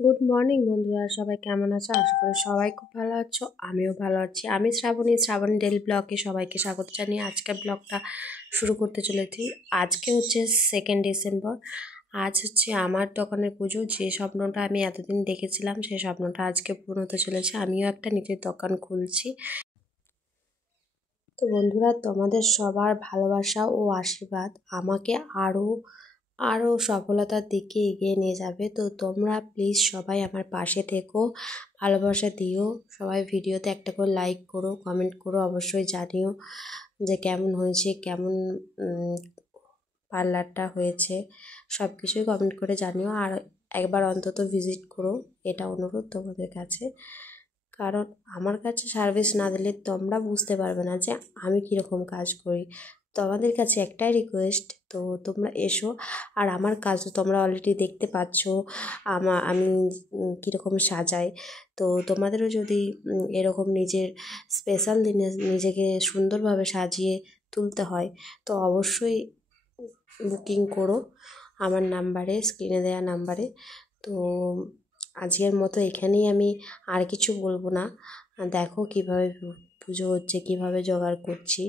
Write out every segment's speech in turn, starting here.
Good morning বন্ধুরা, সবাই কেমন আছো? আশা করি সবাই খুব ভালো আছো, আমিও ভালো আছি। আমি শ্রাবণী ডেইলি ব্লগে সবাইকে স্বাগত জানিয়ে আজকের ব্লগটা শুরু করতে চলেছি। আজকে হচ্ছে 2 ডিসেম্বর। আজ হচ্ছে আমার দোকানের পুজো। যে স্বপ্নটা আমি এতদিন দেখেছিলাম সেই স্বপ্নটা আজকে পূর্ণ হতে চলেছে। আমিও একটা নিজের দোকান খুলছি। তো বন্ধুরা, তোমাদের সবার ভালোবাসা ও আশীর্বাদ আমাকে আরও সফলতার দিকে এগিয়ে নিয়ে যাবে। তো তোমরা প্লিজ সবাই আমার পাশে থেকো, ভালোবাসা দিও। সবাই ভিডিওতে একটা করে লাইক করো, কমেন্ট করো, অবশ্যই জানিও যে কেমন হয়েছে, কেমন পার্লারটা হয়েছে, সব কিছুই কমেন্ট করে জানিও। আর একবার অন্তত ভিজিট করো, এটা অনুরোধ তোমাদের কাছে। কারণ আমার কাছে সার্ভিস না দিলে তোমরা বুঝতে পারবে না যে আমি কীরকম কাজ করি। তো আমাদের কাছে একটাই রিকোয়েস্ট, তো তোমরা এসো। আর আমার কাজ তো তোমরা অলরেডি দেখতে পাচ্ছ, আমি কীরকম সাজাই। তো তোমাদেরও যদি এরকম নিজের স্পেশাল দিনে নিজেকে সুন্দরভাবে সাজিয়ে তুলতে হয় তো অবশ্যই বুকিং করো আমার নাম্বারে, স্ক্রিনে দেওয়া নাম্বারে। তো আজকের মতো এখানেই, আমি আর কিছু বলবো না। দেখো কিভাবে পুজো হচ্ছে, কিভাবে জোগাড় করছি,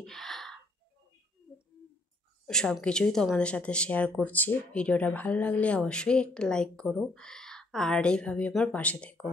সব কিছুই তোমাদের সাথে শেয়ার করছি। ভিডিওটা ভালো লাগলে অবশ্যই একটা লাইক করো আর এইভাবে আমার পাশে থেকো।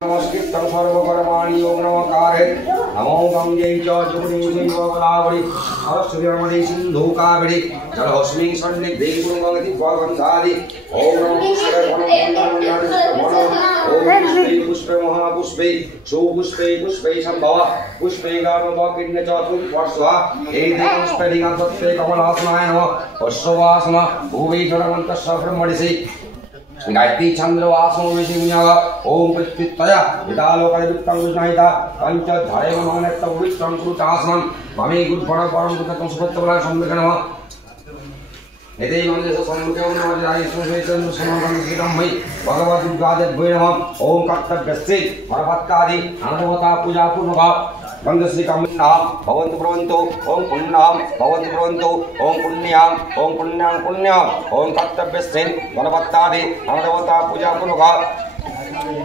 नमस्कृतं सर्वकर्माणि ओम नमकारे नमो गंगे च जमुने गोदावरी सरस्वती नर्मदे सिन्धु कावेरी जलस्मिन् सन्निधे गुरुगंगति गंधादि ओम नमो शिवाय पुष्पे महापुष्पे सुपुष्पे पुष्पे संभव पुष्पे गार्भकिन्य च पुष्पस्वा एते पुष्पे दिगंतस्ते कमलासनाय नमः पश्ववासम भुवि जलमन्तस्य ब्रह्मणिसि गायत्री चंद्र वासो विषिमुन्यागा ओम प्रत्युत्तया विदालोकाय वित्तं विष्णाहिता पंच धारे मनोनेत्त विष्णं कृतासनं ममे गुरुफल परम कृतं सुपत्तबला सम्मेक नमः एते मंदिरस्य सम्मुखे ओम नमः रायेश्वरं समागमनं कृतं मयि भगवद् दुर्गादेव्यै नमः ओम कर्तव्यस्ते परपत्तादि अनवता पूजा पूर्वका गंधश्री कामनाम भवन्तु प्रवन्तु ओम पुण्यम भवन्तु प्रवन्तु ओम पुण्यम ओम कर्तव्यस्तेन गणपत्तादि अनवता पूजा पूर्वका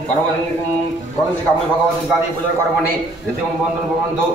गणपति कामनाम भगवद् दुर्गादेवी पूजा कर्मणि द्वितीयं बन्धन भवन्तु।